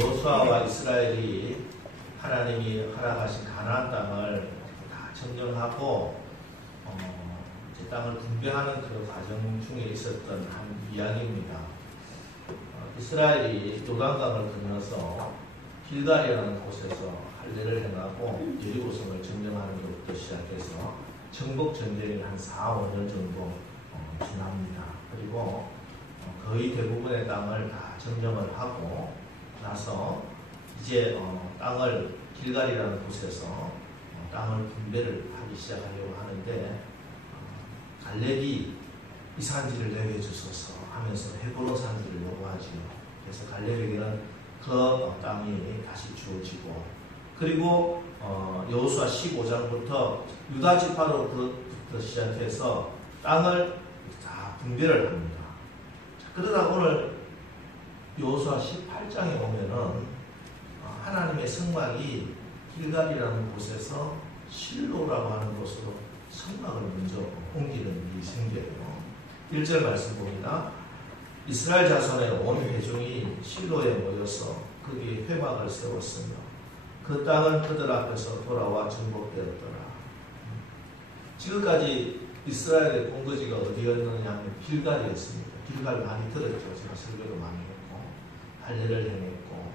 여호수아와 이스라엘이 하나님이 허락하신 가나안 땅을 다 점령하고 이제 땅을 분배하는 그 과정 중에 있었던 한 이야기입니다. 이스라엘이 요단강을 건너서 길갈이라는 곳에서 할례를 행하고 여리고성을 점령하는 것부터 시작해서 정복 전쟁이 한 4, 5년 정도 지납니다. 그리고 거의 대부분의 땅을 다 점령을 하고 나서 이제 땅을 길갈이라는 곳에서 땅을 분배를 하기 시작하려고 하는데 갈렙이 이 산지를 내게 주소서 하면서 헤브론 산지를 요구하지요. 그래서 갈렙에게는 그 땅이 다시 주어지고, 그리고 여호수아 15장부터 유다 지파로부터 시작해서 땅을 다 분배를 합니다. 그러다 오늘 여호수아 18장에 오면은 하나님의 성막이 길갈이라는 곳에서 실로라고 하는 곳으로 성막을 먼저 옮기는 일이 생겨요. 1절 말씀 봅니다. 이스라엘 자손의 온 회중이 실로에 모여서 거기에 회막을 세웠으며 그 땅은 그들 앞에서 돌아와 정복되었더라. 지금까지 이스라엘의 본거지가 어디였느냐 하면 길갈이었습니다. 길갈 많이 들었죠. 제가 설교도 많이 했고 할례를 행했고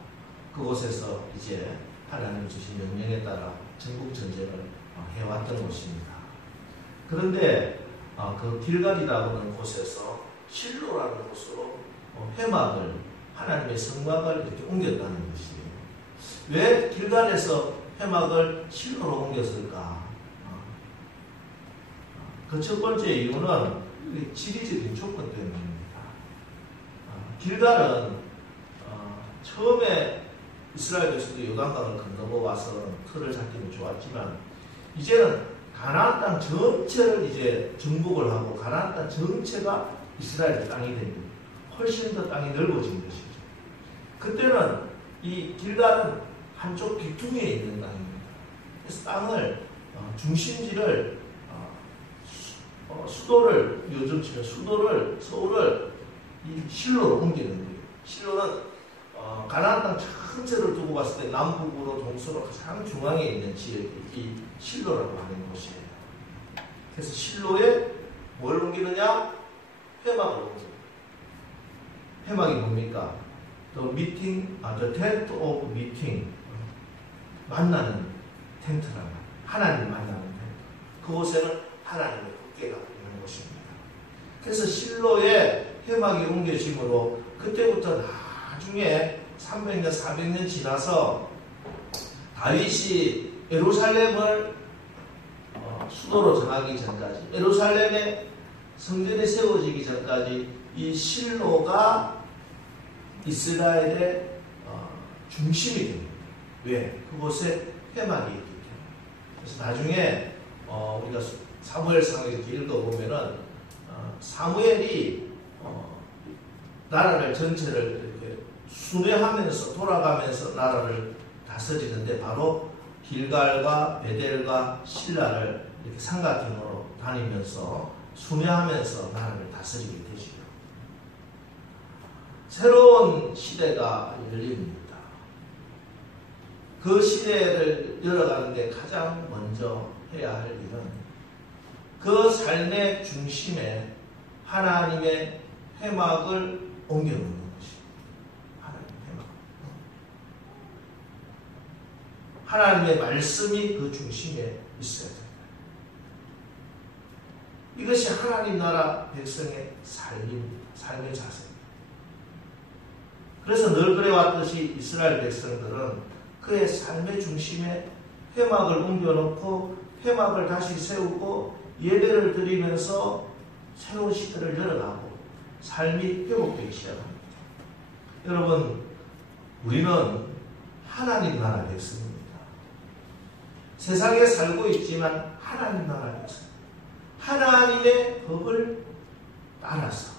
그곳에서 이제 하나님 주신 명령에 따라 전국 전쟁을 해왔던 곳입니다. 그런데 그 길갈이라고 하는 곳에서 실로라는 곳으로 회막을, 하나님의 성막을 이렇게 옮겼다는 것이에요. 왜 길갈에서 회막을 실로로 옮겼을까? 그 첫 번째 이유는 지리적인 조건 때문입니다. 길갈은 처음에 이스라엘에서도 요단강을 건너고 와서 틀을 잡기는 좋았지만 이제는 가나안 땅 전체를 이제 정복을 하고 가나안 땅 전체가 이스라엘의 땅이 됩니다. 훨씬 더 땅이 넓어진 것이죠. 그때는 이 길갈은 한쪽 귀퉁이에 있는 땅입니다. 그래서 땅을 중심지를 수도를 요즘 치면 수도를 서울을 이 실로로 옮기는 거예요. 실로는 가나안 땅 전체를 두고 봤을 때 남북으로 동서로 가장 중앙에 있는 지역이 이 실로라고 하는 곳이에요. 그래서 실로에 뭘 옮기느냐? 회막을 옮깁니다. 회막이 뭡니까? The tent of meeting. 만나는 텐트라는, 하나님 만나는 텐트. 그곳에는 하나님의 국계가 있는 곳입니다. 그래서 실로에 회막이 옮겨짐으로 그때부터 나중에 300년, 400년 지나서 다윗이 예루살렘을 수도로 정하기 전까지, 예루살렘의 성전이 세워지기 전까지 이 실로가 이스라엘의 중심이 됩니다. 왜? 그곳에 회막이 있기 때문에. 그래서 나중에 우리가 사무엘상을 이렇게 읽어보면은 사무엘이 나라를 전체를 이렇게 순회하면서 돌아가면서 나라를 다스리는데 바로 길갈과 베델과 실라를 이렇게 삼각형으로 다니면서 순회하면서 나라를 다스리게 되시죠. 새로운 시대가 열립니다. 그 시대를 열어가는데 가장 먼저 해야 할 일은 그 삶의 중심에 하나님의 회막을 옮겨놓는 것입니다. 하나님의 회막. 하나님의 말씀이 그 중심에 있어야 됩니다. 이것이 하나님 나라 백성의 삶의 자세입니다. 그래서 늘 그래왔듯이 이스라엘 백성들은 그의 삶의 중심에 회막을 옮겨놓고 회막을 다시 세우고 예배를 드리면서 새로운 시대를 열어가고 삶이 회복되기 시작합니다. 여러분, 우리는 하나님 나라 백성입니다. 세상에 살고 있지만 하나님 나라 백성. 하나님의 법을 따라서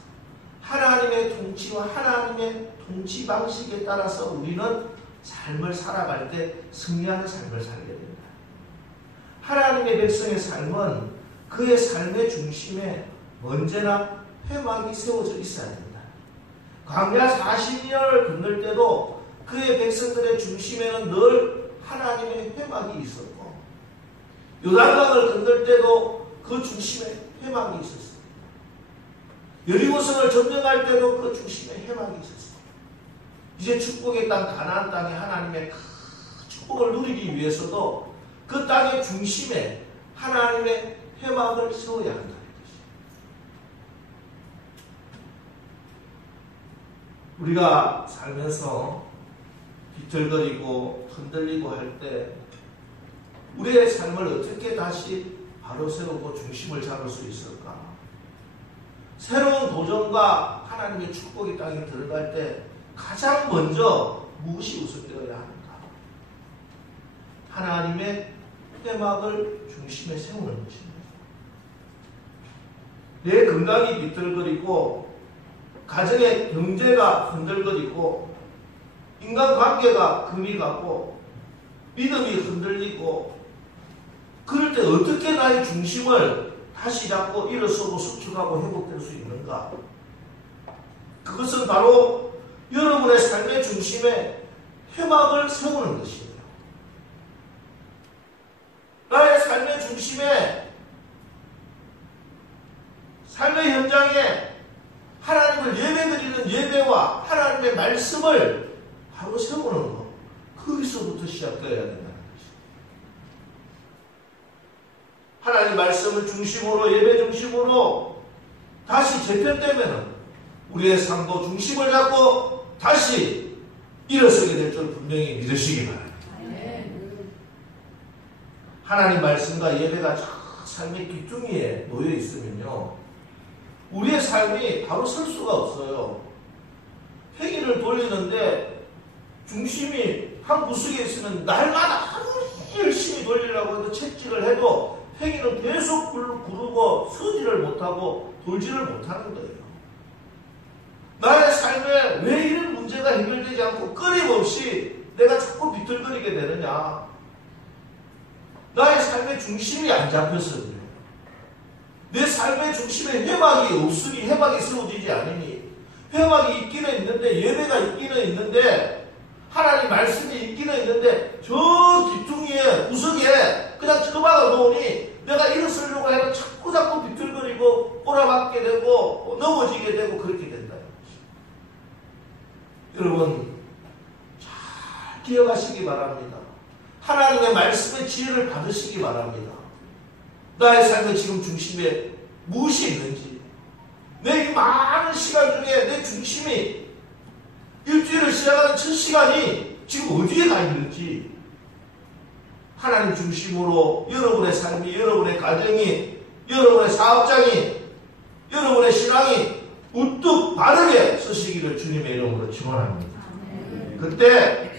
하나님의 통치와 하나님의 통치 방식에 따라서 우리는 삶을 살아갈 때 승리하는 삶을 살게 됩니다. 하나님의 백성의 삶은 그의 삶의 중심에 언제나 회막이 세워져 있어야 됩니다. 광야 40년을 건널 때도 그의 백성들의 중심에는 늘 하나님의 회막이 있었고, 요단강을 건널 때도 그 중심에 회막이 있었어요. 여리고성을 점령할 때도 그 중심에 회막이 있었어요. 이제 축복의 땅 가나안 땅에 하나님의 축복을 누리기 위해서도 그 땅의 중심에 하나님의 회막을 세워야 한다는 것이에요. 우리가 살면서 비틀거리고 흔들리고 할 때 우리의 삶을 어떻게 다시 바로 세우고 중심을 잡을 수 있을까? 새로운 도전과 하나님의 축복의 땅에 들어갈 때 가장 먼저 무엇이 우선되어야 하는가? 하나님의 회막을 중심에 세우는 것입니다. 내 건강이 비틀거리고 가정의 경제가 흔들거리고 인간관계가 금이 가고 믿음이 흔들리고 그럴 때 어떻게 나의 중심을 다시 잡고 일어서고 수축하고 회복될 수 있는가? 그것은 바로 여러분의 삶의 중심에 회막을 세우는 것이에요. 나의 삶의 중심에, 삶의 현장에 하나님을 예배드리는 예배와 하나님의 말씀을 바로 세우는 것, 거기서부터 시작되어야 된다는 것입니다. 하나님 말씀을 중심으로, 예배 중심으로 다시 재편되면 우리의 삶도 중심을 잡고 다시 일어서게 될 줄 분명히 믿으시기 바랍니다. 하나님 말씀과 예배가 삶의 귀퉁이에 놓여 있으면요, 우리의 삶이 바로 설 수가 없어요. 팽이를 돌리는데 중심이 한 구석에 있으면 날마다 열심히 돌리려고 해도 채찍을 해도 팽이는 계속 구르고 서지를 못하고 돌지를 못하는 거예요. 나의 삶에 왜 이런 문제가 해결되지 않고 끊임없이 내가 자꾸 비틀거리게 되느냐? 나의 삶의 중심이 안 잡혀서 그래요. 내 삶의 중심에 회막이 없으니, 회막이 세워지지 않으니, 회막이 있기는 있는데, 예배가 있기는 있는데, 하나님 말씀이 있기는 있는데, 저 귀퉁이에, 구석에 그냥 처박아 놓으니 내가 일어서려고 해도 자꾸 비틀거리고 꼬라박게 되고 넘어지게 되고 그렇게 된다. 여러분 잘 기억하시기 바랍니다. 하나님의 말씀의 지혜를 받으시기 바랍니다. 나의 삶의 지금 중심에 무엇이 있는지, 내 이 많은 시간 중에 내 중심이 일주일을 시작하는 첫 시간이 지금 어디에 가 있는지, 하나님 중심으로 여러분의 삶이, 여러분의 가정이, 여러분의 사업장이, 여러분의 신앙이 우뚝 바르게 서시기를 주님의 이름으로 축원합니다. 그때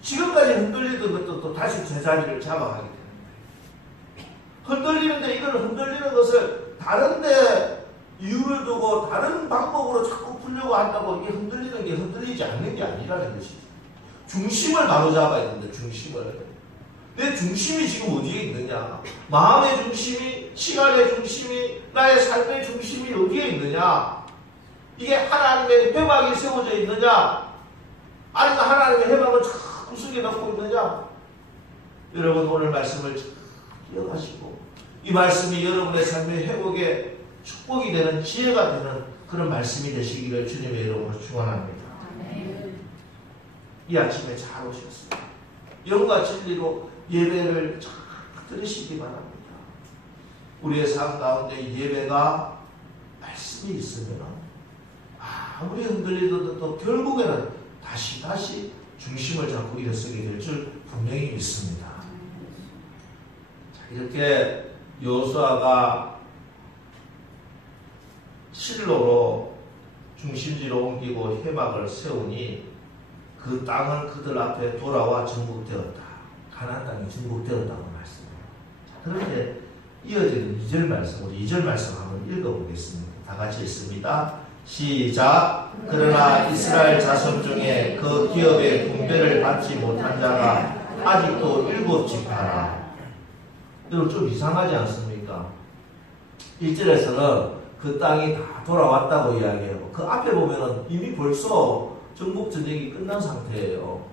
지금까지 흔들리던 것도 또 다시 제자리를 잡아가게 됩니다. 흔들리는데 이걸 흔들리는 것을 다른데 이유를 두고 다른 방법으로 자꾸 풀려고 한다고 이게 흔들리는 게 흔들리지 않는 게 아니라는 것이죠. 중심을 바로 잡아야 된다. 중심을. 내 중심이 지금 어디에 있느냐? 마음의 중심이, 시간의 중심이, 나의 삶의 중심이 어디에 있느냐? 이게 하나님의 회막이 세워져 있느냐? 아니면 하나님의 회막을 구석에 넣고 있느냐? 여러분 오늘 말씀을 기억하시고 이 말씀이 여러분의 삶의 회복에 축복이 되는, 지혜가 되는 그런 말씀이 되시기를 주님의 이름으로 축원합니다. 이 아침에 잘 오셨습니다. 영과 진리로 예배를 잘 들으시기 바랍니다. 우리의 삶 가운데 예배가 말씀이 있으면 아무리 흔들리더라도 결국에는 다시 중심을 잡고 일어서게 될 줄 분명히 믿습니다. 자, 이렇게 여호수아가 실로로 중심지로 옮기고 회막을 세우니 그 땅은 그들 앞에 돌아와 정복되었다. 가나안 땅이 정복되었다고 말씀해요. 자, 그런데 이어지는 2절 말씀, 우리 2절 말씀 한번 읽어보겠습니다. 다 같이 읽습니다. 시작. 그러나 이스라엘 자손 중에 그 기업의 분배를 받지 못한 자가 아직도 7지파라. 여러분 좀 이상하지 않습니까? 1절에서는 그 땅이 다 돌아왔다고 이야기하고 그 앞에 보면은 이미 벌써 정복 전쟁이 끝난 상태예요.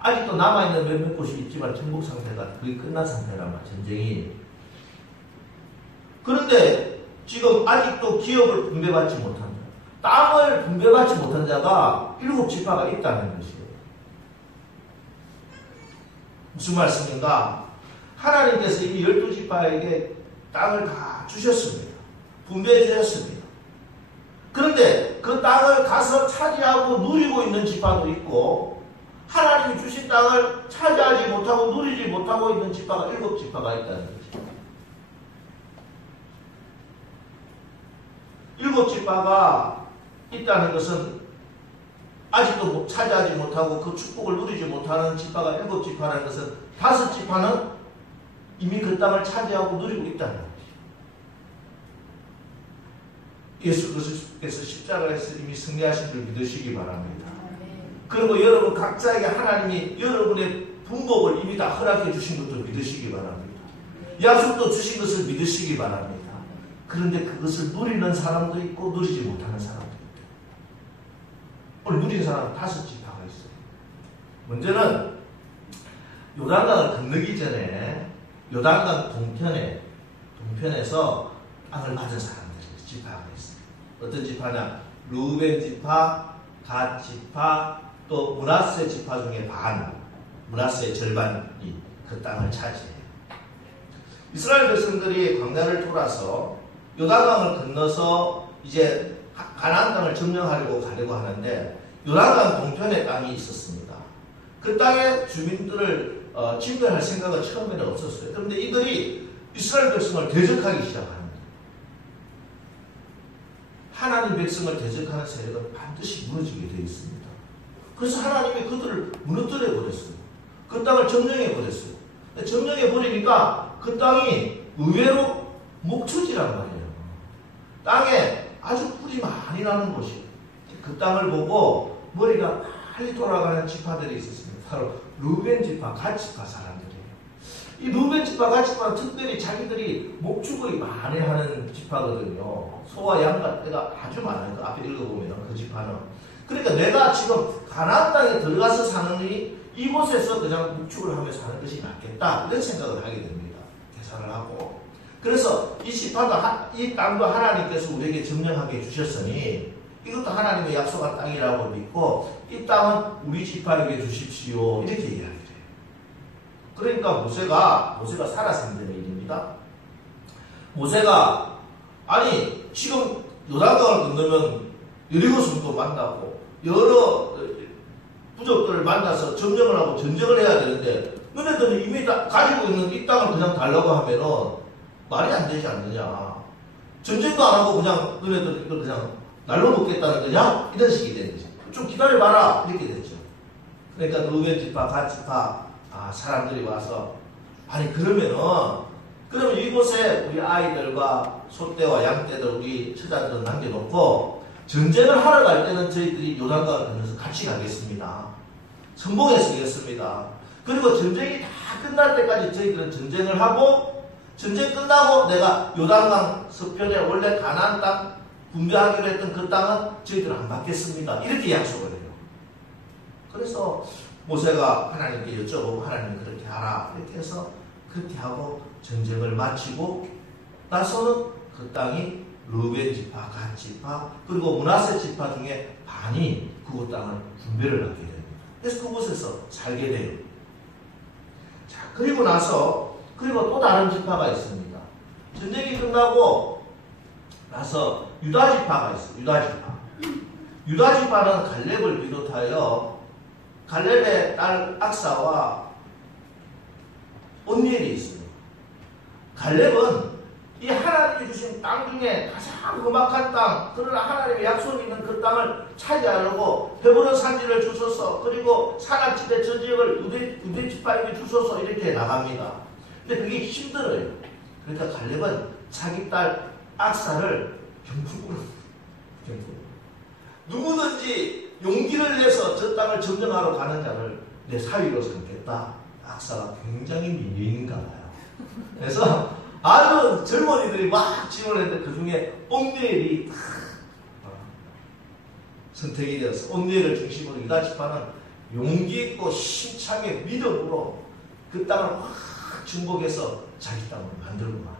아직도 남아있는 몇몇 곳이 있지만 정복 상태가 거의 끝난 상태란 말이야. 전쟁이. 그런데 지금 아직도 기업을 분배받지 못한 자, 땅을 분배받지 못한 자가 7지파가 있다는 것이에요. 무슨 말씀인가? 하나님께서 이미 12지파에게 땅을 다 주셨습니다. 분배해 주셨습니다. 그런데 그 땅을 가서 차지하고 누리고 있는 지파도 있고, 하나님이 주신 땅을 차지하지 못하고 누리지 못하고 있는 지파가 7지파가 있다는 거죠. 7지파가 있다는 것은 아직도 차지하지 못하고 그 축복을 누리지 못하는 지파가 7지파라는 것은 5지파는 이미 그 땅을 차지하고 누리고 있다는 거죠. 예수 그리스도께서 십자가에서 이미 승리하신 줄 믿으시기 바랍니다. 그리고 여러분 각자에게 하나님이 여러분의 분복을 이미 다 허락해 주신 것도 믿으시기 바랍니다. 약속도 주신 것을 믿으시기 바랍니다. 그런데 그것을 누리는 사람도 있고 누리지 못하는 사람도 있고, 오늘 누리는 사람은 5지파가 있어요. 문제는 요단강을 건너기 전에 요단강 동편에서 땅을 맞은 사람들이 지파가 있어요. 어떤 지파냐? 루벤 지파, 갓 지파, 또 므낫세 지파 중에 반, 므낫세의 절반이 그 땅을 차지해요. 이스라엘 백성들이 광야를 돌아서 요단강을 건너서 이제 가나안 땅을 점령하려고 가려고 하는데, 요단강 동편에 땅이 있었습니다. 그 땅의 주민들을 진멸할 생각은 처음에는 없었어요. 그런데 이들이 이스라엘 백성을 대적하기 시작합니다. 하나님 백성을 대적하는 세력은 반드시 무너지게 되어 있습니다. 그래서 하나님이 그들을 무너뜨려 버렸어요. 그 땅을 점령해 버렸어요. 점령해 버리니까 그 땅이 의외로 목초지란 말이에요. 땅에 아주 꿀이 많이 나는 곳이에요. 그 땅을 보고 머리가 빨리 돌아가는 지파들이 있었습니다. 바로 루벤 지파, 갓 지파 사람들이에요. 이 루벤 지파, 갓 지파는 특별히 자기들이 목축을 많이 하는 지파거든요. 소와 양과 떼가 아주 많아요. 그 앞에 읽어보면 그 지파는. 그러니까 내가 지금 가나안 땅에 들어가서 사느니 이곳에서 그냥 목축을 하며 사는 것이 낫겠다, 이런 생각을 하게 됩니다. 계산을 하고. 그래서 이 지파도 이 땅도 하나님께서 우리에게 점령하게 해주셨으니 이것도 하나님의 약속한 땅이라고 믿고 이 땅은 우리 지파에게 주십시오, 이렇게 이야기를 해요. 그러니까 모세가 살아서 힘든 일입니다. 모세가 아니 지금 요단강을 건너면 여리고 성도 만나고 여러 부족들을 만나서 점령을 하고 전쟁을 해야 되는데, 너네들은 이미 가지고 있는 이 땅을 그냥 달라고 하면은 말이 안 되지 않느냐. 전쟁도 안 하고 그냥 너네들 이걸 그냥 날로 먹겠다는 거냐? 이런 식이 되는 거죠. 좀 기다려봐라, 이렇게 됐죠. 그러니까 루벤 지파, 갓 지파 사람들이 와서 아니 그러면 이곳에 우리 아이들과 소떼와 양떼들, 우리 처자들은 남겨놓고 전쟁을 하러 갈 때는 저희들이 요단강을 건너서 같이 가겠습니다. 선봉에 서겠습니다. 그리고 전쟁이 다 끝날 때까지 저희들은 전쟁을 하고, 전쟁 끝나고 내가 요단강 서편에 원래 가나안 땅 분배하기로 했던 그 땅은 저희들은 안 받겠습니다, 이렇게 약속을 해요. 그래서 모세가 하나님께 여쭤보고 하나님 그렇게 하라, 이렇게 해서 그렇게 하고 전쟁을 마치고 나서는 그 땅이 루벤 지파, 갓 지파, 그리고 므낫세 지파 중에 반이 그곳 땅을 분배를 하게 됩니다. 그래서 그곳에서 살게 돼요. 자, 그리고 또 다른 지파가 있습니다. 전쟁이 끝나고 나서 유다 지파가 있어요. 유다 지파는 갈렙을 비롯하여 갈렙의 딸 악사와 온니엘이 있습니다. 갈렙은 이 하나님이 주신 땅 중에 가장 험악한 땅, 그러나 하나님의 약속이 있는 그 땅을 차지하려고 헤브론 산지를 주소서, 그리고 산악지대 저 지역을 유대 지파에게 주소서, 이렇게 나갑니다. 근데 그게 힘들어요. 그러니까 갈렙은 자기 딸 악사를 경품으로 누구든지 용기를 내서 저 땅을 점령하러 가는 자를 내 사위로 삼겠다. 악사가 굉장히 미인인가 봐요. 그래서 아주 젊은이들이 막 지원했는데 그 중에 온니엘이 선택이 되어서 온니엘을 중심으로 유다 지파는 용기 있고 힘차게 믿음으로 그 땅을 확 정복해서 자기 땅을 만들고 가.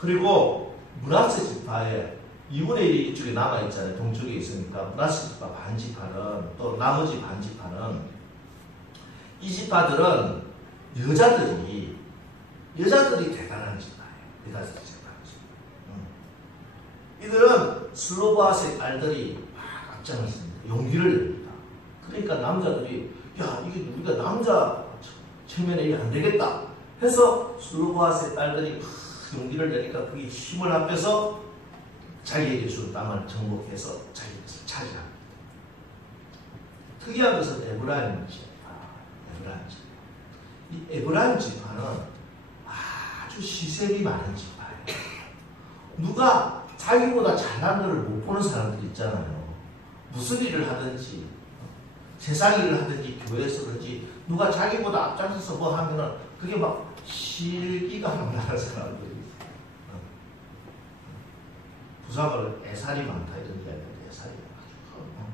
그리고 므낫세 지파에 2분의 1이 이쪽에 남아있잖아요. 동쪽에 있으니까 므낫세 지파 반 지파는, 또 나머지 반 지파는, 이 지파들은 여자들이 대단한 지파예요. 여자들이 대단한 지파. 이들은 슬로바스의 딸들이 막 앞장섰습니다. 용기를 냅니다. 그러니까 남자들이 야, 이게 우리가 남자 체면에 안 되겠다 해서 슬로바스의 딸들이 용기를 내니까 그게 힘을 합해서 자기에게 준 땅을 정복해서 자기 것을 차지합니다. 특이한 것은 에브라임 지파. 이 에브라임 지파는 아주 시샘이 많은 지파예요. 누가 자기보다 잘난 것을 못 보는 사람들이 있잖아요. 무슨 일을 하든지, 세상 일을 하든지, 교회에서든지 누가 자기보다 앞장서서 뭐 하면은 그게 막 실기가 나는 사람들이 있어요. 부사관은 애살이 많다 이런 얘기가 있는데, 애살이 많아요.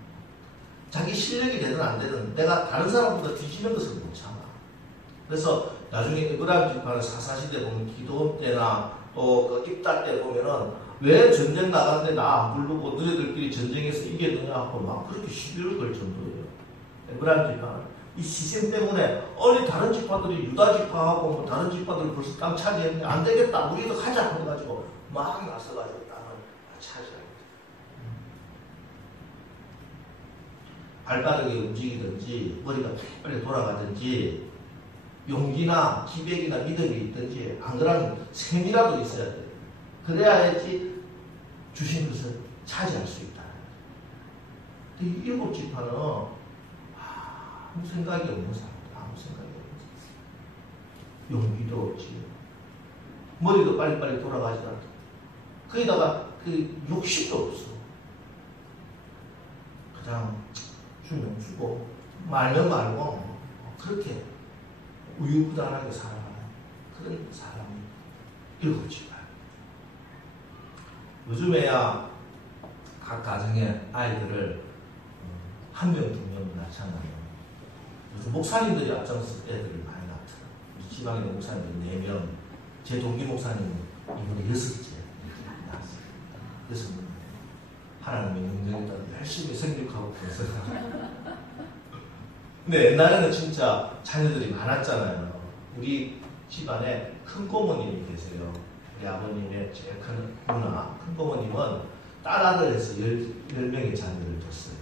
자기 실력이 되든 안 되든 내가 다른 사람보다 뒤지는 것을 못 참아. 그래서 나중에 에브라임 지파는 사사시대 보면 기도원 때나 그 입달 때 보면은 왜 전쟁 나가는데 나 안 부르고 너희들끼리 전쟁에서 이겼느냐 하고 막 그렇게 시비를 걸 정도예요. 에브라임 지파는 이 시샘 때문에 다른 지파들이 유다 지파하고 뭐 다른 지파들 벌써 땅 차지했는데 안 되겠다 우리도 하자 해가지고 막 나서가지고 땅을 차지합니다. 발빠르게 움직이든지 머리가 빨리 돌아가든지 용기나 기백이나 믿음이 있든지 안 그러면 셈이라도 있어야 돼요. 그래야지 주신 것을 차지할 수 있다. 이 7지파는 아무 생각이 없는 사람, 아무 생각이 없는 사람. 용기도 없지. 머리도 빨리빨리 돌아가지 않고. 거기다가 그 욕심도 없어. 그냥 주면 주고 말면 말고 그렇게 우유부단하게 살아가는 그런 사람이 7지파. 요즘에야 각 가정의 아이들을 한 명, 두 명 낳잖아요. 요즘 목사님들이 앞장서서 애들을 많이 낳더라고요. 우리 지방에 있는 목사님들이 4명, 제 동기 목사님은 이번에 6째 낳았어요. 6명. 하나님의 능력에 따라 열심히 생육하고 그래서. 근데 옛날에는 진짜 자녀들이 많았잖아요. 우리 집안에 큰 고모님이 계세요. 우리 아버님의 제일 큰 누나, 큰 고모님은 딸아들 해서 10명의 자녀를 뒀어요.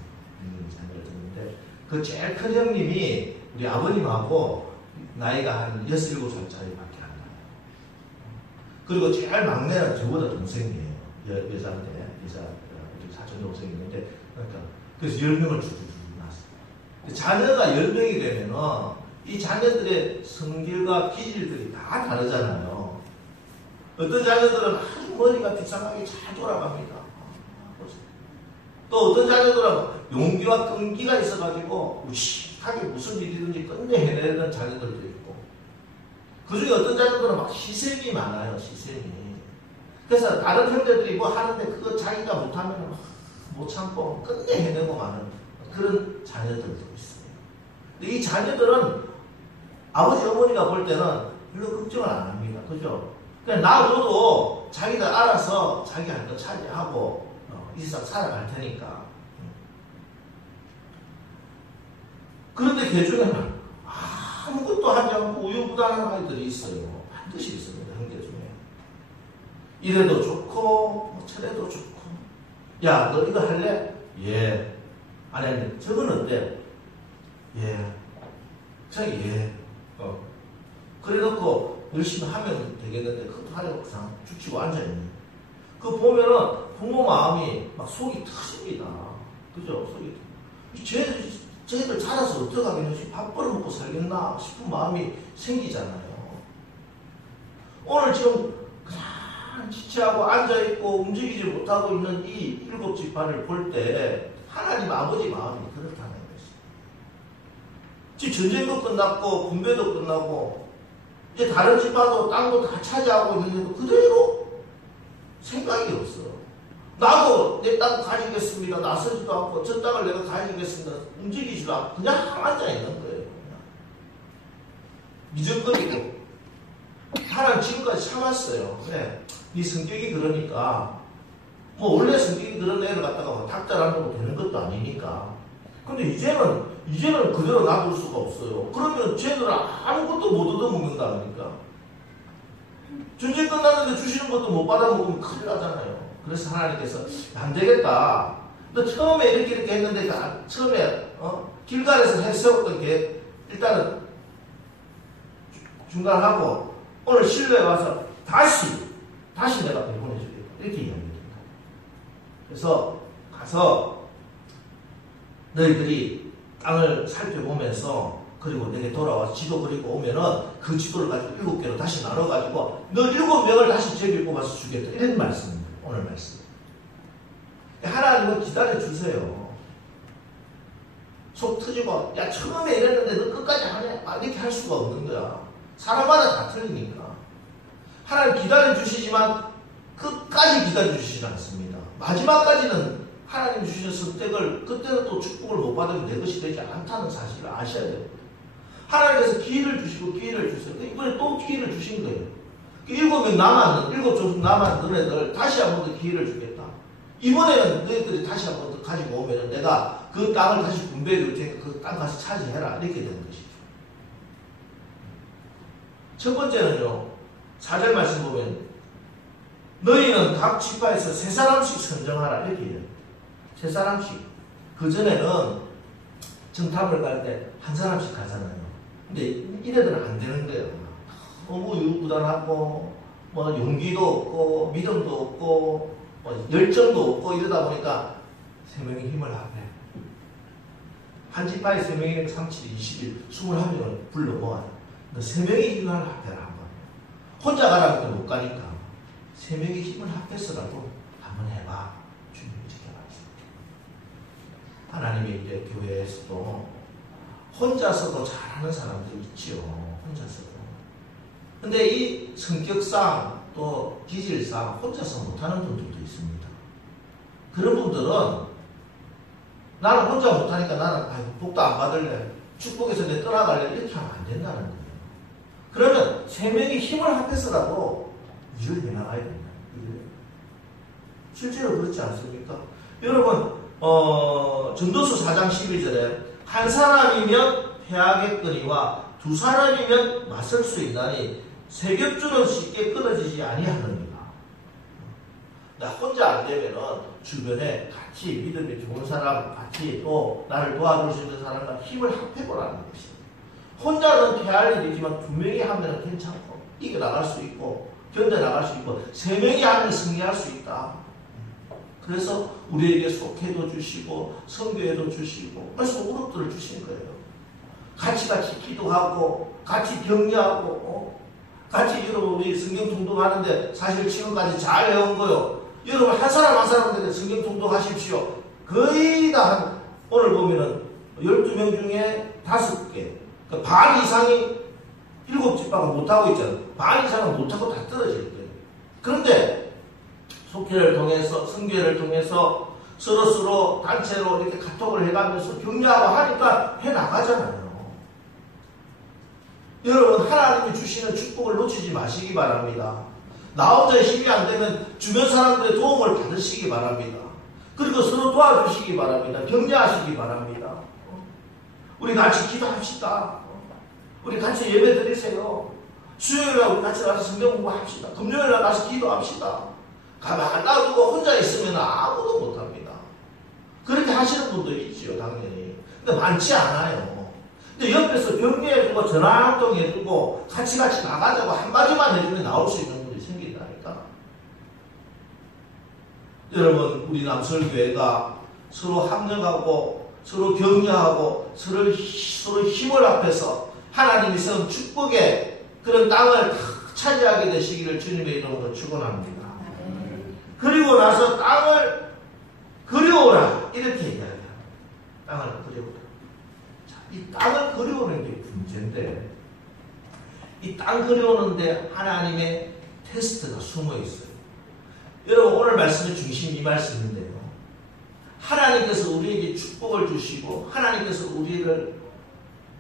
자녀를 뒀는데 그 제일 큰 형님이 우리 아버님하고 나이가 한 6, 7살짜리밖에 안 나요. 그리고 제일 막내는 저보다 동생이에요. 여자인데, 우리 사촌 동생이 있는데, 그러니까 그래서 10명을 주고 낳았어요. 자녀가 10명이 되면은 이 자녀들의 성질과 기질들이 다 다르잖아요. 어떤 자녀들은 아주 머리가 비상하게 잘 돌아갑니다. 또 어떤 자녀들은 용기와 끈기가 있어가지고 무식하게 무슨 일이든지 끝내 해내는 자녀들도 있고, 그 중에 어떤 자녀들은 막 희생이 많아요. 희생이. 그래서 다른 형제들이 뭐 하는데 그거 자기가 못하면 못 참고 끝내 해내고 마는 그런 자녀들도 있어요. 근데 이 자녀들은 아버지 어머니가 볼 때는 별로 걱정을 안 합니다. 그죠? 그냥 놔둬도 자기가 알아서 자기 할 거 차지하고 이 세상 살아갈 테니까. 그런데 그 중에는 아무것도 하지 않고 우유부단한 아이들이 있어요. 반드시 있습니다. 형제 중에. 이래도 좋고 저래도 좋고. 야, 너 이거 할래? 예. 아니 저건 어때? 예. 자기 예. 그래놓고 열심히 하면 되겠는데 그것도 하려고 그냥 죽치고 앉아있네. 그거 보면은 부모 마음이 막 속이 터집니다. 그죠? 속이. 쟤들 자라서 어떡하겠는지 밥 벌어먹고 살겠나 싶은 마음이 생기잖아요. 오늘 지금 그냥 지체하고 앉아있고 움직이지 못하고 있는 이 7지파를 볼 때 하나님 아버지 마음이 그렇다는 것이죠. 지금 전쟁도 끝났고 군배도 끝나고 이제 다른 지파도 땅도 다 차지하고 있는데도 그대로 생각이 없어. 나도 내 땅 가지겠습니다. 나서지도 않고 저 땅을 내가 가지겠습니다. 움직이지도 않고 그냥 앉아 있는 거예요. 미적거리고. 하나님 지금까지 참았어요. 그래, 네 성격이 그러니까 뭐 원래 성격이 그런 애를 갖다가 뭐 닥달한다고 되는 것도 아니니까. 근데 이제는 그대로 놔둘 수가 없어요. 그러면 쟤들은 아무것도 못 얻어먹는다니까. 전쟁 끝났는데 주시는 것도 못 받아먹으면 큰일 나잖아요. 그래서 하나님께서 안 되겠다. 너 처음에 이렇게 했는데 처음에 길갈에서 세웠던 게 일단은 중단하고 오늘 실로에 와서 다시 내가 배분해주겠다. 이렇게 이야기합니다. 그래서 가서 너희들이 땅을 살펴보면서 그리고 내게 돌아와서 지도 그리고 오면은 그 지도를 가지고 7개로 다시 나눠가지고 너 7명을 다시 제비 뽑아서 주겠다. 이런 말씀입니다. 오늘 말씀. 하나님은 기다려주세요. 속 터지고 야 처음에 이랬는데 너 끝까지 하냐? 이렇게 할 수가 없는 거야. 사람마다 다 틀리니까. 하나님 기다려주시지만 끝까지 기다려주시지 않습니다. 마지막까지는 하나님 주신 선택을 그때는 또 축복을 못 받으면 내 것이 되지 않다는 사실을 아셔야 됩니다. 하나님께서 기회를 주시고 기회를 주세요. 이번에 또 기회를 주신 거예요. 7명 남았는 7족속 남았는 너네들 다시 한 번 더 기회를 주겠다. 이번에는 너희들이 다시 한 번 더 가지고 오면 내가 그 땅을 다시 분배해 줄 테니까 그 땅 가서 차지해라. 이렇게 되는 것이죠. 첫 번째는요. 4절 말씀 보면 너희는 각 지파에서 3사람씩 선정하라. 이렇게 해요. 3사람씩. 그전에는 정탐을 갈 때 한 사람씩 가잖아요. 근데 이래들은 안 되는 거예요. 너무 유부단하고 뭐 용기도 없고 믿음도 없고 뭐 열정도 없고 이러다 보니까 3명의 힘을 합해. 한 지파에 3명이면 3, 7, 20일 21명을 불러 모아요. 너 3명의 힘을 합해라 한번. 혼자 가라니까 못 가니까 3명의 힘을 합해서라도 한번 해봐. 주님이 지켜봤습니다. 하나님이 이제 교회에서도 혼자서도 잘하는 사람들이 있지요. 혼자서도. 근데 이 성격상 또 기질상 혼자서 못하는 분들도 있습니다. 그런 분들은 나는 혼자 못하니까 나는 복도 안 받을래. 축복에서 내 떠나갈래. 이렇게 하면 안 된다는 거예요. 그러면 3명이 힘을 합해서라도 일을 해나가야 된다. 실제로 그렇지 않습니까? 여러분 전도서 4장 12절에 한 사람이면 패하겠거니와 2사람이면 맞설 수 있나니 세겹줄은 쉽게 끊어지지 아니하느니라. 나 혼자 안 되면은 주변에 같이 믿음이 좋은 사람 같이 또 나를 도와줄 수 있는 사람과 힘을 합해보라는 것입니다. 혼자는 패할 일이지만 2명이 하면 괜찮고 이겨나갈 수 있고 견뎌나갈 수 있고 3명이 하면 승리할 수 있다. 그래서 우리에게 속회도 주시고 선교회도 주시고 그래서 무릎들을 주신 거예요. 같이 기도하고 같이 격려하고 같이 여러분 우리 성경 통독하는데 사실 지금까지 잘 해온 거요. 여러분 한 사람 한 사람한테 성경 통독하십시오. 거의 다 오늘 보면은 12명 중에 5개 그러니까 반 이상이 7집합을 못하고 있잖아요. 반 이상은 못하고 다 떨어질 거예요. 그런데 속회를 통해서 성교회를 통해서 서로 단체로 이렇게 카톡을 해가면서 격려하고 하니까 해나가잖아요. 여러분 하나님이 주시는 축복을 놓치지 마시기 바랍니다. 나 혼자 힘이 안 되면 주변 사람들의 도움을 받으시기 바랍니다. 그리고 서로 도와주시기 바랍니다. 격려하시기 바랍니다. 우리 같이 기도합시다. 우리 같이 예배 드리세요. 수요일날 우리 같이 가서 성경 공부합시다. 금요일날 가서 기도합시다. 가만 놔두고 혼자 있으면 아무도 못합니다. 그렇게 하시는 분들이 있지요, 당연히. 근데 많지 않아요. 근데 옆에서 격려해주고 전화 한 통 해주고 같이 나가자고 한마디만 해주면 나올 수 있는 분이 생긴다니까. 여러분 우리 남설교회가 서로 합력하고 서로 격려하고 서로 힘을 합해서 하나님이 세운 축복의 그런 땅을 차지하게 되시기를 주님의 이름으로 축원합니다. 그리고 나서 땅을 그려오라 이렇게 얘기해요. 땅을 그려오라. 자, 이 땅을 그려오는 게 문제인데 이 땅 그려오는데 하나님의 테스트가 숨어 있어요. 여러분 오늘 말씀의 중심 이 말씀인데요. 하나님께서 우리에게 축복을 주시고 하나님께서 우리를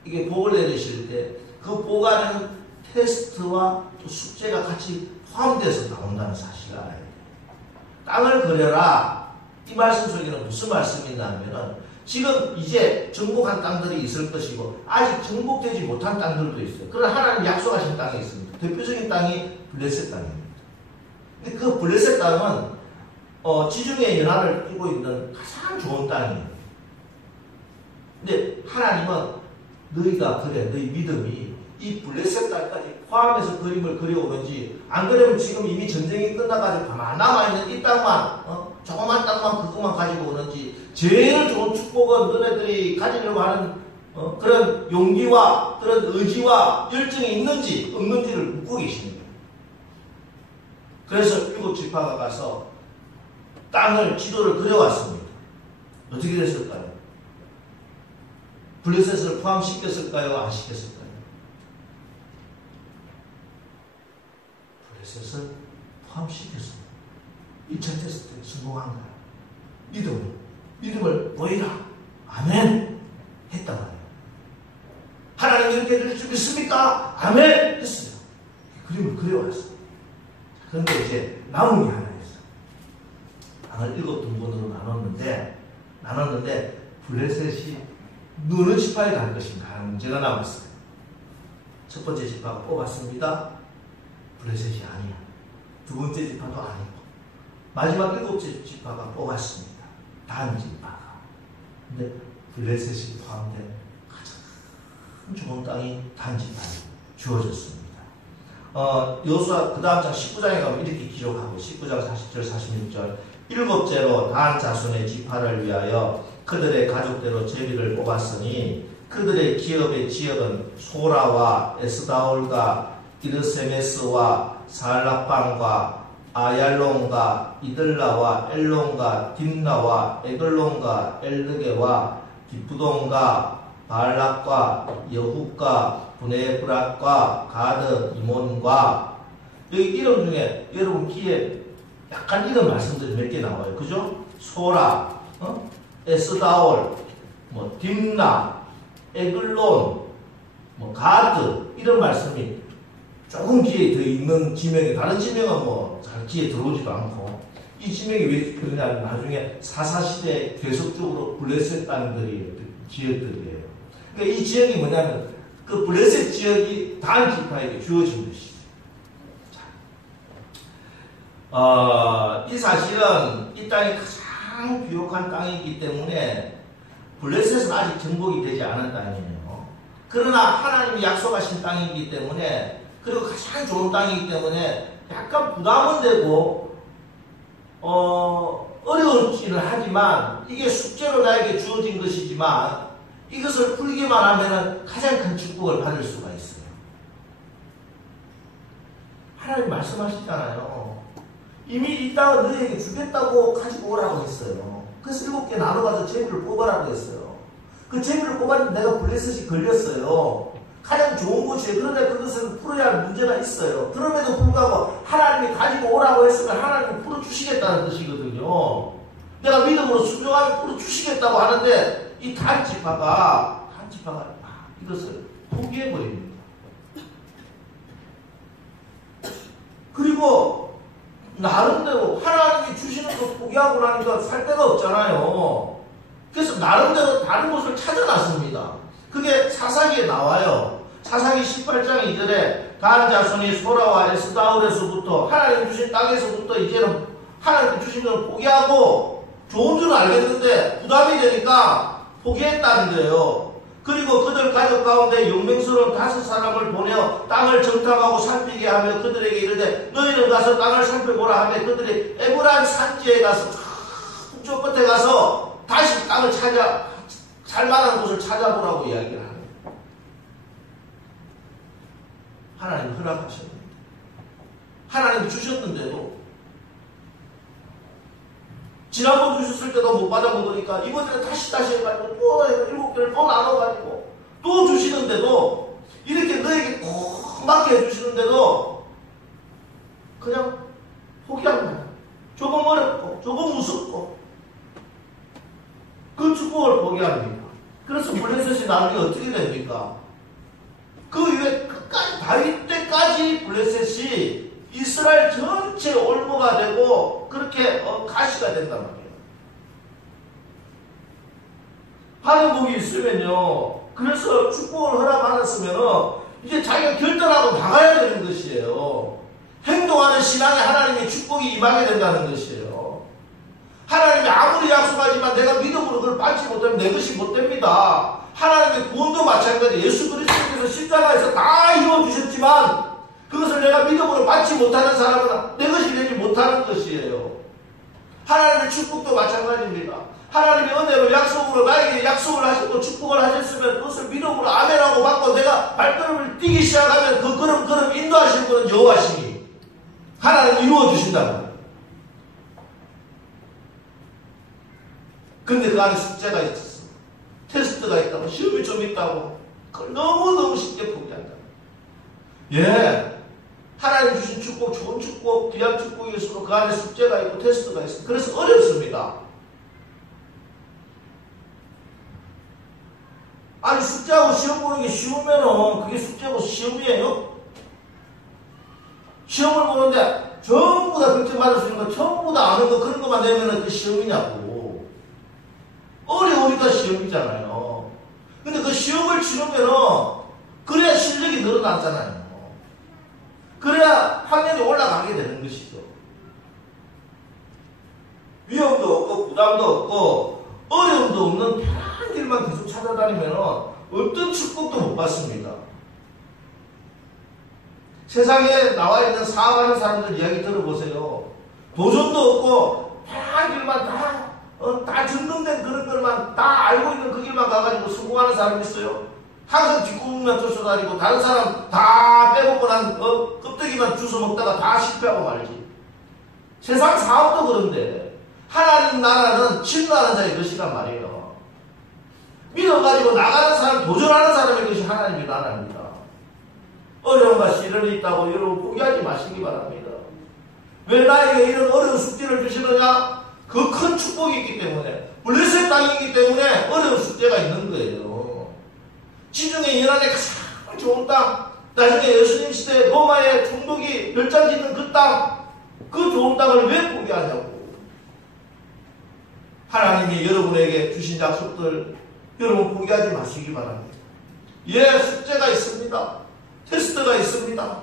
이게 복을 내리실 때 그 복 안에는 테스트와 또 숙제가 같이 포함돼서 나온다는 사실을 알아야 돼요. 땅을 거려라. 이 말씀 속에는 무슨 말씀이 있나 하면은 지금 이제 정복한 땅들이 있을 것이고 아직 정복되지 못한 땅들도 있어요. 그러나 하나님 약속하신 땅이 있습니다. 대표적인 땅이 블레셋 땅입니다. 근데 그 블레셋 땅은 지중해 연안을 끼고 있는 가장 좋은 땅이에요. 근데 하나님은 너희가 그래 너희 믿음이 이 블레셋 땅까지 포함해서 그림을 그려오는지 안 그러면 지금 이미 전쟁이 끝나가지고 가만 남아있는 이 땅만 조그만 땅만 그것만 가지고 오는지 제일 좋은 축복은 너네들이 가지려고 하는 그런 용기와 그런 의지와 열정이 있는지 없는지를 묻고 계시는 거예요. 그래서 일곱 지파가 가서 땅을 지도를 그려왔습니다. 어떻게 됐을까요? 블레셋을 포함시켰을까요? 안 시켰을까요? 블레셋을 포함시켰습니다. 1차 테스트에 성공한 거야. 믿음을 보이라. 아멘. 했단 말이에요. 하나님 이렇게 해줄 수 있습니까? 아멘. 했어요. 그림을 그려왔어요. 그런데 이제 남은 게 하나 있어요. 땅을 7등분으로 나눴는데 블레셋이 어느 지파에 갈 것인가 하는 문제가 남았어요. 첫 번째 지파가 뽑았습니다. 블레셋이 아니야. 두 번째 지파도 아니고 마지막 7째 지파가 뽑았습니다. 단 지파가. 근데 블레셋이 포함된 가장 좋은 땅이 단 지파에 주어졌습니다. 여호수아 그 다음 장 19장에 가면 이렇게 기록하고 19장 40절 46절 일곱째로 단 자손의 지파를 위하여 그들의 가족대로 제비를 뽑았으니 그들의 기업의 지역은 소라와 에스다올과 이르세메스와 살락방과 아얄론과 이들라와 엘론과 딥나와 에글론과 엘드게와 기프돈과 발락과 여훗과 부네브락과 가드 이몬과 여기 이름 중에 여러분 귀에 약간 이런 말씀들이 몇 개 나와요. 그죠? 소라, 에스다올, 딥나, 에글론, 가드 이런 말씀이 조금 귀에 더 있는 지명이 다른 지명은 잘 귀에 들어오지도 않고 이 지명이 왜 그러냐면 나중에 사사시대에 계속적으로 블레셋 땅들이 지역들이에요. 그러니까 이 지역이 뭐냐면 그 블레셋 지역이 단 지파에게 주어진 것이죠. 이 사실은 이 땅이 가장 비옥한 땅이기 때문에 블레셋은 아직 정복이 되지 않은 땅이에요. 그러나 하나님이 약속하신 땅이기 때문에 그리고 가장 좋은 땅이기 때문에 약간 부담은 되고 어려울지는 하지만 이게 숙제로 나에게 주어진 것이지만 이것을 풀기만 하면 가장 큰 축복을 받을 수가 있어요. 하나님 말씀하시잖아요. 이미 이 땅을 너희에게 주겠다고 가지고 오라고 했어요. 그래서 7개 나눠가서 제비를 뽑아라고 했어요. 그 제비를 뽑았는데 내가 블레셋이 걸렸어요. 가장 좋은 곳이에요. 그런데 그것은 풀어야 할 문제가 있어요. 그럼에도 불구하고 하나님이 가지고 오라고 했으면 하나님이 풀어주시겠다는 뜻이거든요. 내가 믿음으로 순종하면 풀어주시겠다고 하는데 이 단지파가 이것을 포기해버립니다. 그리고 나름대로 하나님이 주시는 거 포기하고 나니까 살 데가 없잖아요. 그래서 나름대로 다른 곳을 찾아놨습니다. 그게 사사기에 나와요. 사사기 18장 2절에 단 자손이 소라와 에스다올에서부터 하나님 주신 땅에서부터 이제는 하나님 주신 걸 포기하고 좋은 줄 알겠는데 부담이 되니까 포기했다는 거예요. 그리고 그들 가족 가운데 용맹스러운 5사람을 보내어 땅을 정탐하고 살피게 하며 그들에게 이르되 너희는 가서 땅을 살펴보라 하며 그들이 에브란 산지에 가서 저 끝에 가서 다시 땅을 살만한 곳을 찾아보라고 이야기를 하는 거예요. 하나님 허락하셨는데 하나님 주셨는데도 지난번 주셨을 때도 못 받아먹으니까 이번에는 다시 해가지고 또 7개를 더 나눠가지고 또 주시는데도 이렇게 너에게 꼭 맞게 해주시는데도 그냥 포기한 거야. 조금 어렵고 조금 무섭고 그 축복을 포기합니다. 그래서 블레셋이 나중에 어떻게 됩니까? 그 이후에 끝까지 다윗 때까지 블레셋이 이스라엘 전체 올무가 되고 그렇게 가시가 된단 말이에요. 하는 복이 있으면요. 그래서 축복을 허락받았으면은 이제 자기가 결단하고 나가야 되는 것이에요. 행동하는 신앙에 하나님의 축복이 임하게 된다는 것이에요. 하나님이 아무리 약속하지만 내가 믿음으로 그걸 받지 못하면 내 것이 못 됩니다. 하나님의 구원도 마찬가지. 예수 그리스도께서 십자가에서 다 이루어주셨지만 그것을 내가 믿음으로 받지 못하는 사람은 내 것이 되지 못하는 것이에요. 하나님의 축복도 마찬가지입니다. 하나님의 은혜로 약속으로 나에게 약속을 하시고 축복을 하셨으면 그것을 믿음으로 아멘하고 받고 내가 발걸음을 뛰기 시작하면 그 걸음 인도하시는 분은 여호와시니 하나님 이루어주신다는 거예요. 근데 그 안에 숙제가 있었어. 테스트가 있다고, 시험이 좀 있다고, 그걸 너무너무 쉽게 포기한다. 예. 하나님 주신 축복, 좋은 축복, 귀한 축복이 있어도 그 안에 숙제가 있고 테스트가 있어. 그래서 어렵습니다. 아니, 숙제하고 시험 보는 게 쉬우면은 그게 숙제고 시험이에요? 시험을 보는데 전부 다 그렇게 맞을 수 있는 거, 전부 다 아는 거, 그런 것만 내면은 그 시험이냐고. 어려우니까 시험이잖아요. 근데 그 시험을 치르면은 그래야 실력이 늘어나잖아요. 그래야 학년이 올라가게 되는 것이죠. 위험도 없고 부담도 없고 어려움도 없는 편한 길만 계속 찾아다니면 어떤 축복도 못 받습니다. 세상에 나와 있는 사업하는 사람들 이야기 들어보세요. 도전도 없고 편한 길만 다 증명된 그런 것만 다 알고 있는 그 길만 가가지고 성공하는 사람이 있어요. 항상 뒷구멍만 쫓아다니고 다른 사람 다 빼먹고 난 껍데기만 주워 먹다가 다 실패하고 말이지. 세상 사업도 그런데 하나님 나라는 진노하는 자의 것이란 말이에요. 믿어가지고 나가는 사람, 도전하는 사람의 것이 하나님의 나라입니다. 어려움과 시련이 있다고 여러분 포기하지 마시기 바랍니다. 왜 나에게 이런 어려운 숙제를 주시느냐? 그 큰 축복이 있기 때문에, 블레셋 땅이기 때문에 어려운 숙제가 있는 거예요. 지중해 연안에 가장 좋은 땅, 나중에 예수님 시대에 로마의 총독이 별장 짓는 그 땅, 그 좋은 땅을 왜 포기하냐고. 하나님이 여러분에게 주신 약속들 여러분 포기하지 마시기 바랍니다. 예, 숙제가 있습니다. 테스트가 있습니다.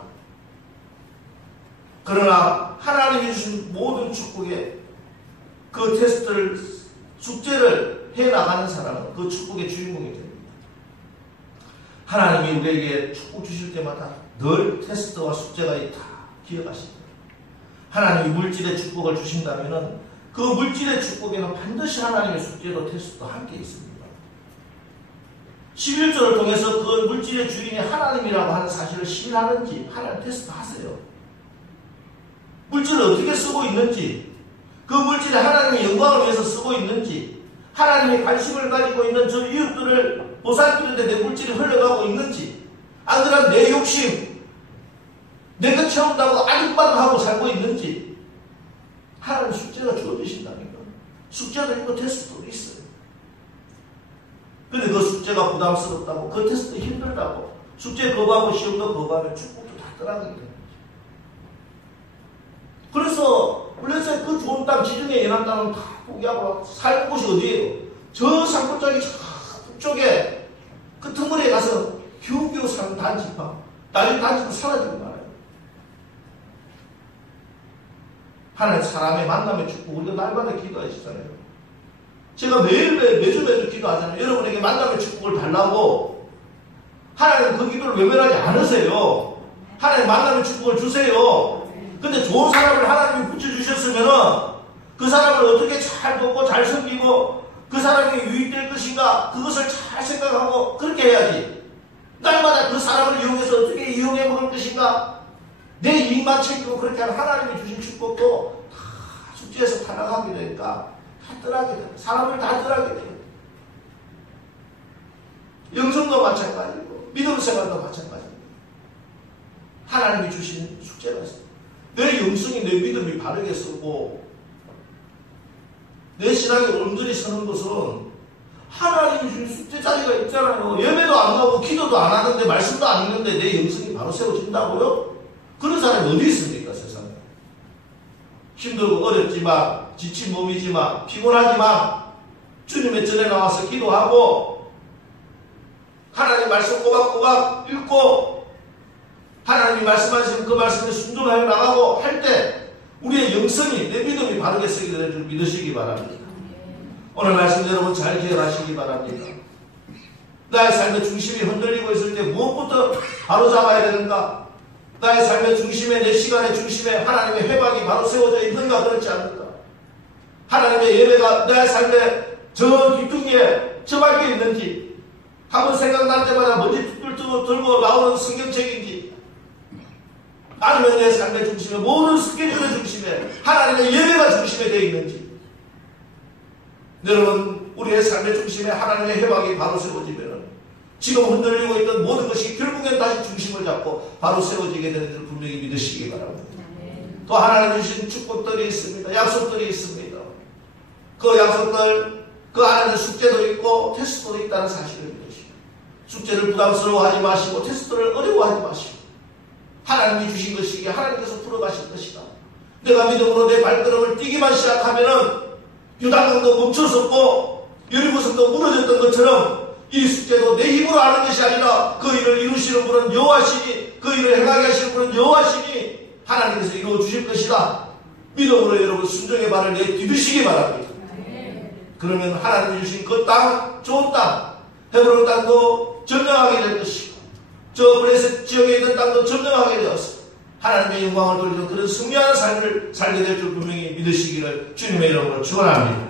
그러나 하나님이 주신 모든 축복에 그 테스트를, 숙제를 해나가는 사람은 그 축복의 주인공이 됩니다. 하나님이 우리에게 축복 주실 때마다 늘 테스트와 숙제가 있다 기억하십니다. 하나님이 물질의 축복을 주신다면 그 물질의 축복에는 반드시 하나님의 숙제도 테스트도 함께 있습니다. 11조를 통해서 그 물질의 주인이 하나님이라고 하는 사실을 신뢰하는지 하나님 테스트 하세요. 물질을 어떻게 쓰고 있는지, 그 물질이 하나님의 영광을 위해서 쓰고 있는지, 하나님의 관심을 가지고 있는 저 이웃들을 보살피는데 내 물질이 흘러가고 있는지, 안 그러면 내 욕심, 내가 채운다고 아득바득하고 살고 있는지 하나님 숙제가 주어지신다니까. 숙제도 있고 테스트도 있어요. 근데 그 숙제가 부담스럽다고, 그 테스트 힘들다고, 숙제 거부하고 시험도 거부하면 축복도 다 떠나게 되는 거죠. 그래서 블레셋 그 좋은 땅, 지중해 연안 땅은 다 포기하고 살 곳이 어디예요? 저 산골짜기 저 북쪽에 그 틈머리에 가서 겨우겨우 사는 단지파, 나중에 단지파 사라지고 말아요. 하나님 사람의 만남의 축복, 우리가 날마다 기도하시잖아요. 제가 매주 기도하잖아요. 여러분에게 만남의 축복을 달라고. 하나님 그 기도를 외면하지 않으세요. 하나님 만남의 축복을 주세요. 근데 좋은 사람을 하나님이 붙여주셨으면은 그 사람을 어떻게 잘 돕고 잘 섬기고 그 사람이 유익될 것인가, 그것을 잘 생각하고 그렇게 해야지. 날마다 그 사람을 이용해서 어떻게 이용해 먹을 것인가, 내 이익만 챙기고 그렇게 하면 하나님이 주신 축복도 다 숙제에서 타락하게 되니까 다 떠나게 돼요. 사람을 다 떠나게 돼요. 영성도 마찬가지고 믿음 생활도 마찬가지고 하나님이 주신 숙제가 있어요. 내 영성이 내 믿음이 바르게 쓰고 내 신앙에 온전히 서는 것은 하나님이 주신 숙제 자리가 있잖아요. 예배도 안 나오고 기도도 안 하는데 말씀도 안 읽는데 내 영성이 바로 세워진다고요? 그런 사람이 어디 있습니까, 세상에? 힘들고 어렵지만, 지친 몸이지만, 피곤하지만 주님의 전에 나와서 기도하고 하나님 말씀 꼬박꼬박 읽고 하나님이 말씀하시면 그 말씀에 순종하여 나가고 할 때 우리의 영성이, 내 믿음이 바르게 서게 될 줄 믿으시기 바랍니다. 오늘 말씀 여러분 잘 기억하시기 바랍니다. 나의 삶의 중심이 흔들리고 있을 때 무엇부터 바로 잡아야 되는가? 나의 삶의 중심에, 내 시간의 중심에 하나님의 회박이 바로 세워져 있는가, 그렇지 않는가? 하나님의 예배가 나의 삶의 저 귀퉁이에 처박혀 있는지, 한번 생각날 때마다 먼지 뚝뚝 들고 나오는 성경책인지, 아니면 내 삶의 중심에, 모든 스케줄의 중심에 하나님의 예배가 중심에 되어 있는지. 여러분, 우리의 삶의 중심에 하나님의 회박이 바로 세워지면 지금 흔들리고 있던 모든 것이 결국엔 다시 중심을 잡고 바로 세워지게 되는 줄 분명히 믿으시기 바랍니다. 또 하나님 주신 축복들이 있습니다. 약속들이 있습니다. 그 약속들, 그 안에는 숙제도 있고 테스트도 있다는 사실을 믿으시고, 숙제를 부담스러워하지 마시고 테스트를 어려워하지 마시고, 하나님이 주신 것이기에 하나님께서 풀어가실 것이다. 내가 믿음으로 내 발걸음을 뛰기만 시작하면은 유다강도 멈춰섰고 여리고성도 무너졌던 것처럼 이 숙제도 내 힘으로 하는 것이 아니라 그 일을 이루시는 분은 여호와시니, 그 일을 행하게 하시는 분은 여호와시니 하나님께서 이루어 주실 것이다. 믿음으로 여러분 순종의 발을 내디드시기 바랍니다. 그러면 하나님이 주신 그 땅, 좋은 땅, 헤브론 땅도 점령하게 될 것이고, 저 블레셋 지역에 있는 땅도 점령하게 되어서 하나님의 영광을 돌리는 그런 승리하는 삶을 살게 될 줄 분명히 믿으시기를 주님의 이름으로 축원합니다.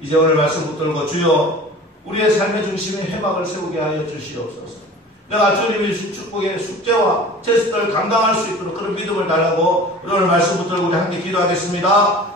이제 오늘 말씀 붙들고 주여 우리의 삶의 중심에 회막을 세우게 하여 주시옵소서. 내가 주님이 주신 축복의 숙제와 테스트를 감당할 수 있도록 그런 믿음을 달라고 오늘 말씀 붙들고 우리 함께 기도하겠습니다.